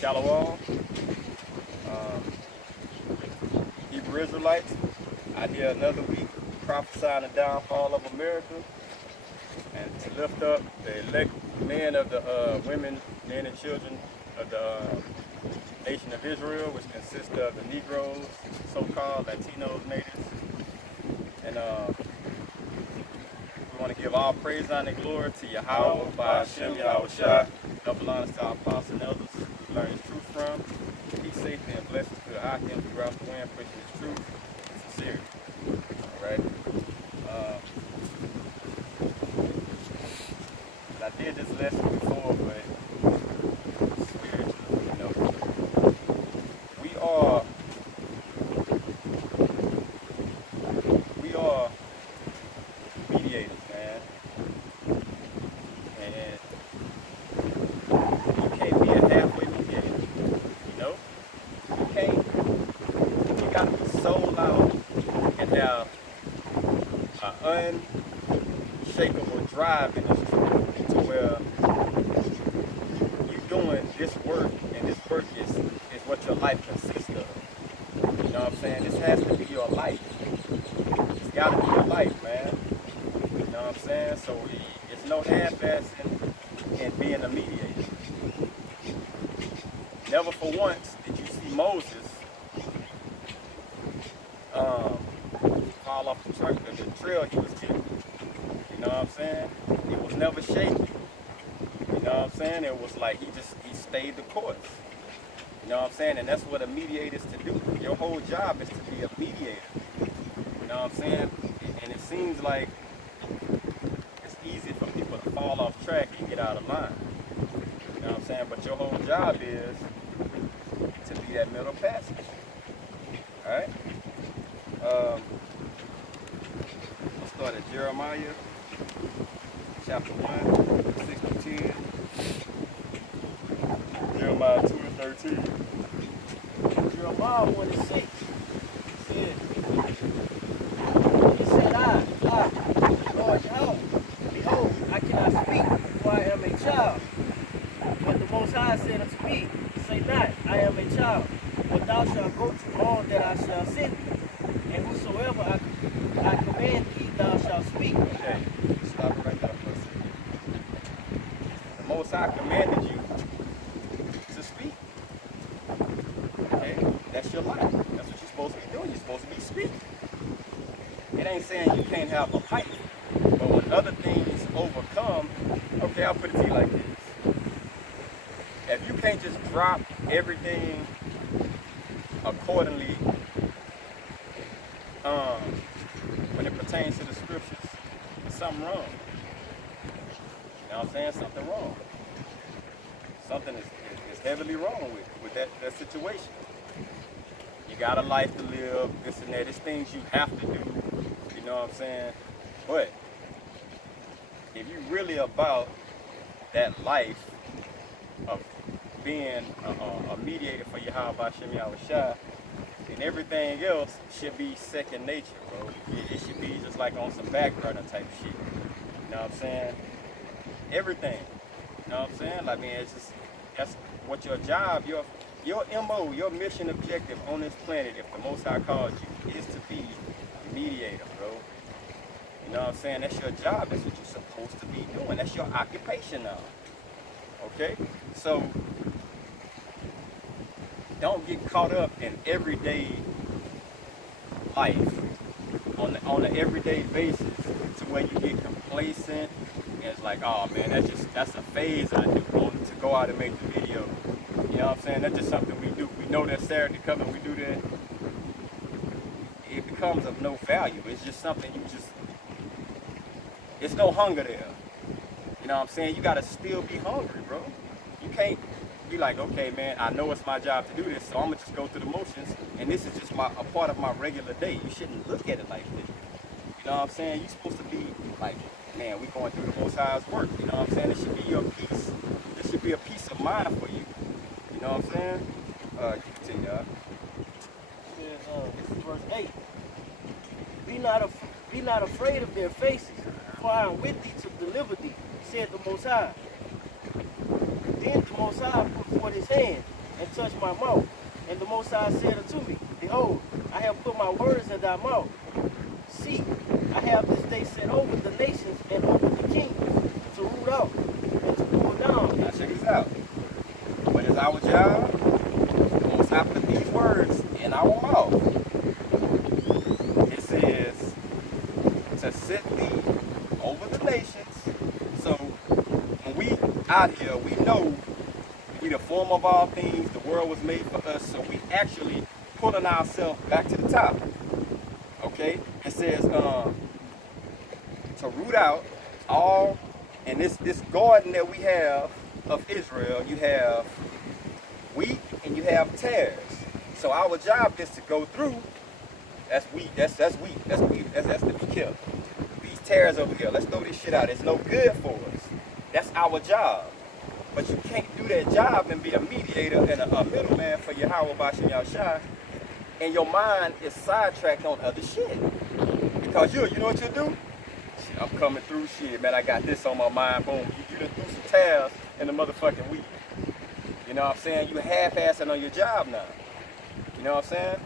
Shalom, Hebrew Israelites. Out here another week prophesying the downfall of America and to lift up the elect men of the women, men and children of the nation of Israel, which consists of the Negroes, so-called Latinos, natives. And we want to give all praise, honor, and glory to Yahweh by Hashem Yahushua, double honors to our apostles and elders who learn his truth from. Peace, safety, and blessings to the Hakim throughout the wind, preaching his truth and sincerity. All right. I did this lesson before, but spiritually, you know, we are mediators, man, and you can't be a halfway mediator. You know, you can't. You got to be sold out and have an unshakable drive in this truth to where you're doing this work, and this work is what your life consists of. You know what I'm saying? This has to be your life. It's got to be your life, man. You know what I'm saying? So it's no half-assing in being a mediator. Never for once did you see Moses fall off the trail he was getting. You know what I'm saying? It was never shaky. You know what I'm saying? It was like he stayed the course. You know what I'm saying? And that's what a mediator is to do. Your whole job is to be a mediator. You know what I'm saying? And it seems like it's easy for people to fall off track and get out of line. You know what I'm saying? But your whole job is to be that middle passage. Alright? Let's start at Jeremiah chapter 1, 6 to 10. Jeremiah 2 and 13. Jeremiah 1 and 6 said, he said, Lord Yahweh, behold, I cannot speak, for I am a child. But the Most High said unto me, say not, I am a child, but thou shalt go to all that I shall send thee, and whosoever I command thee, thou shalt speak. Okay, stop it right there for a second. The Most High commanded you to speak. Okay, that's your life. That's what you're supposed to be doing. You're supposed to be speaking. It ain't saying you can't have a pipe, but when other things overcome, okay, I'll put it to you like this. If you can't just drop everything accordingly when it pertains to the scriptures, there's something wrong. You know what I'm saying? Something wrong. Something is heavily wrong with that situation. You got a life to live, this and that. It's things you have to do. You know what I'm saying? But if you really about that life of being a mediator for Yahweh Hashem Yahushua, and everything else should be second nature, bro. It should be just like on some back burner type shit. You know what I'm saying? Everything. You know what I'm saying? Like, I mean, it's just, that's what your job, your MO, your mission objective on this planet, if the Most High called you, is to be a mediator, bro. You know what I'm saying? That's your job. That's what you're supposed to be doing. That's your occupation now. Okay? So, don't get caught up in everyday life on an everyday basis to where you get complacent and it's like, oh man, that's a phase I do to go out and make the video. You know what I'm saying? That's just something we do. We know that Saturday coming, we do that. It becomes of no value. It's just something it's no hunger there. You know what I'm saying? You gotta still be hungry, bro. You can't be like, okay, man, I know it's my job to do this, so I'm gonna just go through the motions, and this is just a part of my regular day. You shouldn't look at it like this. You know what I'm saying? You're supposed to be like, man, we going through the Most High's work. You know what I'm saying? This should be your peace. This should be a peace of mind for you. You know what I'm saying? You continue, y'all. This is verse 8. Be not afraid of their faces, for I am with thee to deliver thee, said the Most High. Then the Most High put forth his hand and touch my mouth. And the Most High said unto me, Behold, I have put my words in thy mouth. See, I have this day set over the nations and over the kingdoms to root out and to pull down. Now check this out. What is our job? The Most High put these words in our mouth. It says to set thee over the nations. So when we out here, we know we the form of all things. The world was made for us, so we actually pulling ourselves back to the top. Okay? It says to root out all, and this garden that we have of Israel, you have wheat and you have tares. So our job is to go through. That's wheat. That's wheat. That's wheat. That's to be killed. These tares over here. Let's throw this shit out. It's no good for us. That's our job. But you can't do that job and be a mediator and a middleman for Yahweh Bashem Yahushua, and your mind is sidetracked on other shit. Because you know what you do? Shit, I'm coming through shit, man. I got this on my mind. Boom. You done threw some tares in the motherfucking wheat. You know what I'm saying? You half-assing on your job now. You know what I'm saying?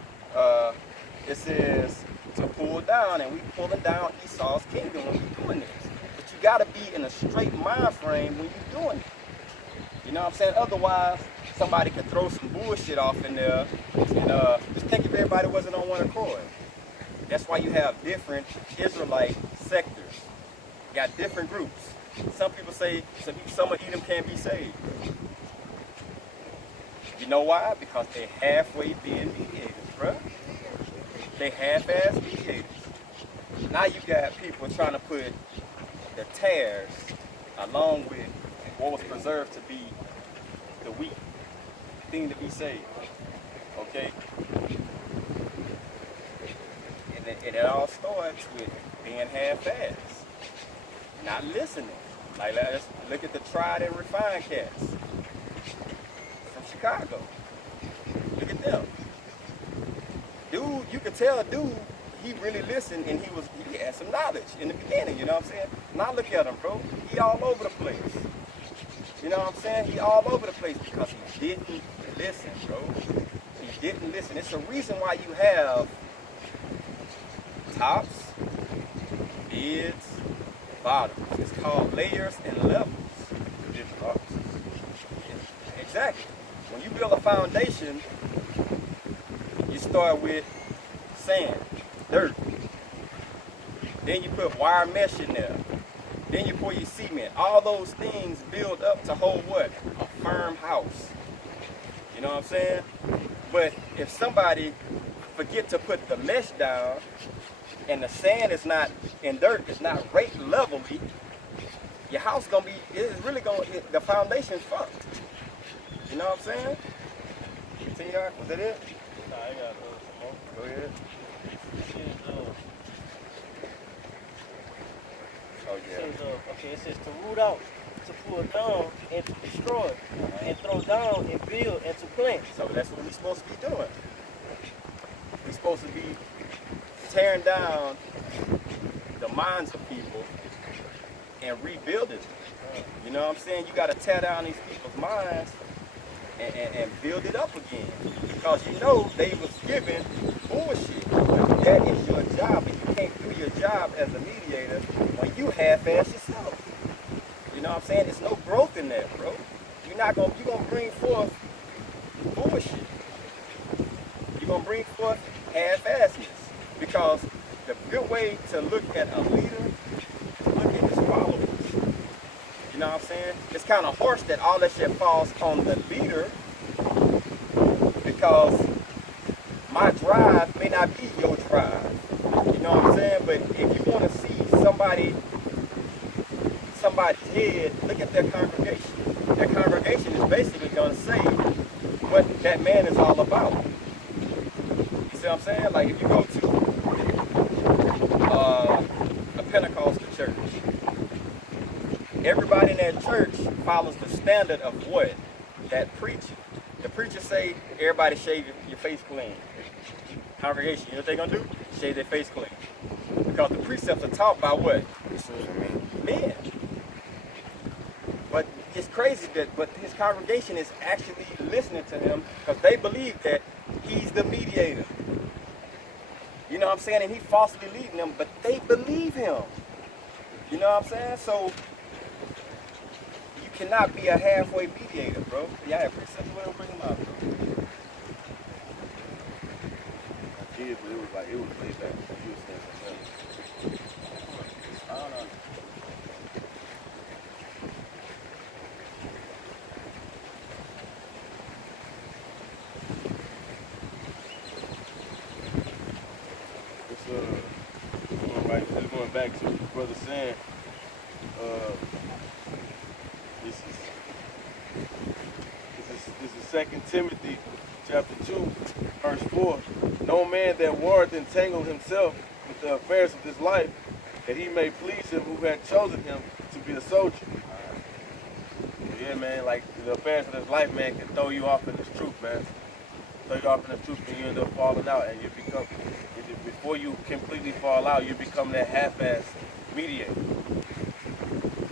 It says to pull down, and we pulling down Esau's kingdom when we doing this. But you gotta be in a straight mind frame when you're doing it. You know what I'm saying? Otherwise, somebody could throw some bullshit off in there and just think if everybody wasn't on one accord. That's why you have different Israelite sectors. You got different groups. Some people say some of Edom can't be saved. You know why? Because they halfway being mediators, bro. They half-ass mediators. Now you got people trying to put the tares along with what was preserved to be the wheat, thing to be saved. Okay? And it all starts with being half-assed, not listening. Like, let's look at the tried and refined cats from Chicago. Look at them. Dude, you could tell dude, he really listened and he had some knowledge in the beginning, you know what I'm saying? Now look at him, bro. He all over the place. You know what I'm saying? He all over the place because he didn't listen, bro. He didn't listen. It's the reason why you have tops, mids, bottoms. It's called layers and levels. Exactly. When you build a foundation, you start with sand, dirt. Then you put wire mesh in there. Then you pour your cement. All those things build up to hold what? A firm house. You know what I'm saying? But if somebody forget to put the mesh down and the sand is not, and dirt is not rate levelly, your house gonna be, it's really gonna, the foundation's fucked. You know what I'm saying? Continue, was that it? Nah, I got some more. Go ahead. Oh yeah. It says to root out, to pull down, and to destroy, and throw down, and build, and to plant. So that's what we're supposed to be doing. We're supposed to be tearing down the minds of people and rebuilding them. You know what I'm saying? You got to tear down these people's minds and build it up again. Because you know they was given bullshit. That is your job, and you can't do your job as a mediator when you half-ass yourself. You know what I'm saying? There's no growth in that, bro. You're gonna bring forth bullshit. You're gonna bring forth half-assness. Because the good way to look at a leader is to look at his followers. You know what I'm saying? It's kind of harsh that all that shit falls on the leader, because my drive may not be your drive. You know what I'm saying? But if you want to see somebody's head, look at their congregation. Their congregation is basically going to say what that man is all about. You see what I'm saying? Like if you go to a Pentecostal church, everybody in that church follows the standard of what? That preacher. The preacher say, everybody shave your face clean. Congregation, you know what they gonna do? Shave their face clean. Because the precepts are taught by what? Men. But it's crazy that, but his congregation is actually listening to him because they believe that he's the mediator. You know what I'm saying? And he falsely leading them, but they believe him. You know what I'm saying? So you cannot be a halfway mediator, bro. Yeah, I appreciate the way I'm bringing them out, bro. I did, but it was laid back. He was saying something else. I don't know. It's going back to what the brother saying. This is 2 Timothy chapter 2, verse 4. No man that warreth entangle himself with the affairs of this life, that he may please him who had chosen him to be a soldier. Yeah, man, like the affairs of this life, man, can throw you off in this truth, man. Throw you off in the truth, and you end up falling out, and you become, before you completely fall out, you become that half-ass mediator.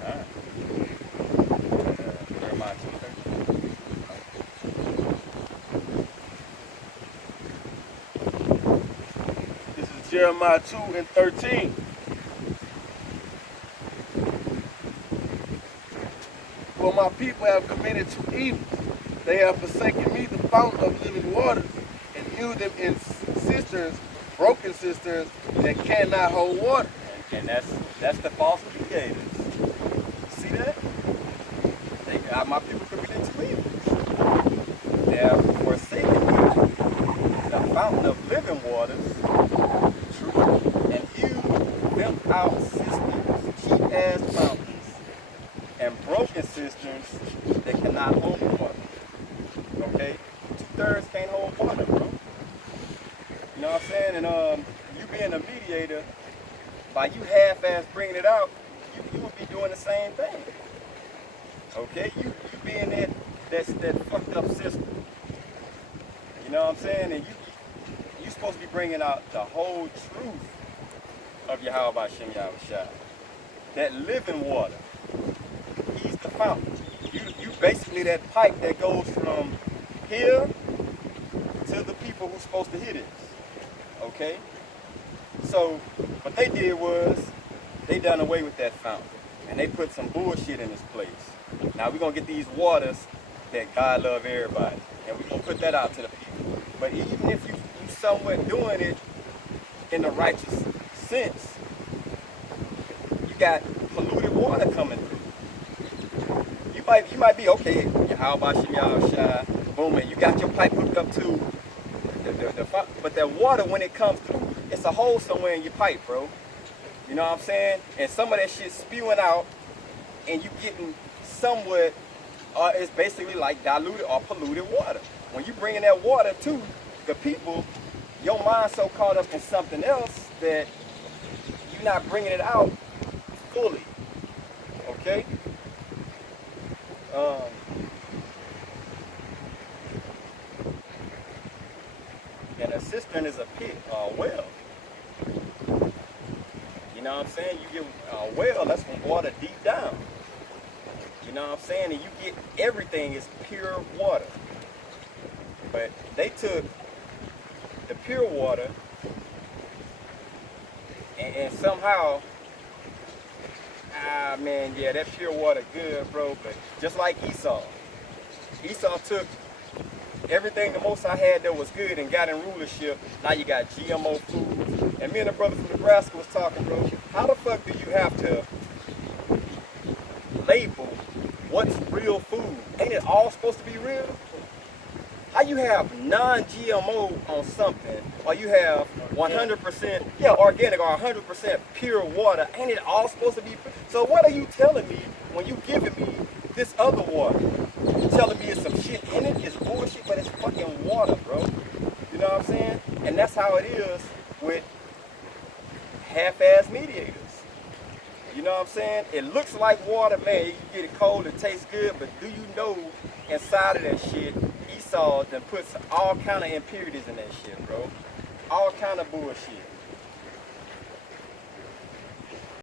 Alright. Jeremiah 2:13. This is Jeremiah 2:13. For my people have committed two evils. They have forsaken me, the fountain of living waters, and hewed them in cisterns, broken cisterns that cannot hold water. And that's the false mediators. See that? My people committed two evils. They have forsaken me, the fountain of living waters, true, and hewed them out cisterns, cheap ass fountains, and broken cisterns that cannot hold water. Okay? 2/3 can't hold water, bro. You know what I'm saying? And you being a mediator, by you half-ass bringing it out, you would be doing the same thing. Okay? You being that fucked up system. You know what I'm saying? And you supposed to be bringing out the whole truth of Yahweh Shem Yahushua. That living water. He's the fountain. You basically that pipe that goes from here to the people who's supposed to hear this. Okay? So what they did was they done away with that fountain and they put some bullshit in its place. Now we're gonna get these waters that God love everybody, and we're gonna put that out to the people. But even if you somewhat doing it in the righteous sense, you got polluted water coming through. You might be okay. How about Shah? Boom, and you got your pipe hooked up to but that water, when it comes through, it's a hole somewhere in your pipe, bro. You know what I'm saying? And some of that shit spewing out, and you getting somewhat, it's basically like diluted or polluted water. When you bringing that water to the people, your mind's so caught up in something else that you're not bringing it out fully. Okay? And a cistern is a pit or a well. You know what I'm saying? You get a well, that's from water deep down. You know what I'm saying? And you get everything is pure water. But they took the pure water and somehow, man, yeah, that pure water good, bro. But just like Esau took everything the Most High had that was good and got in rulership. Now you got GMO foods. And me and the brother from Nebraska was talking, bro. How the fuck do you have to label what's real food? Ain't it all supposed to be real? How you have non-GMO on something, or you have 100%, organic or 100% pure water? Ain't it all supposed to be? So what are you telling me when you giving me this other water? You telling me it's some shit in it? It's bullshit, but it's fucking water, bro. You know what I'm saying? And that's how it is with half-ass mediators. You know what I'm saying? It looks like water, man. You can get it cold, it tastes good, but do you know inside of that shit, Esau then puts all kind of impurities in that shit, bro. All kind of bullshit.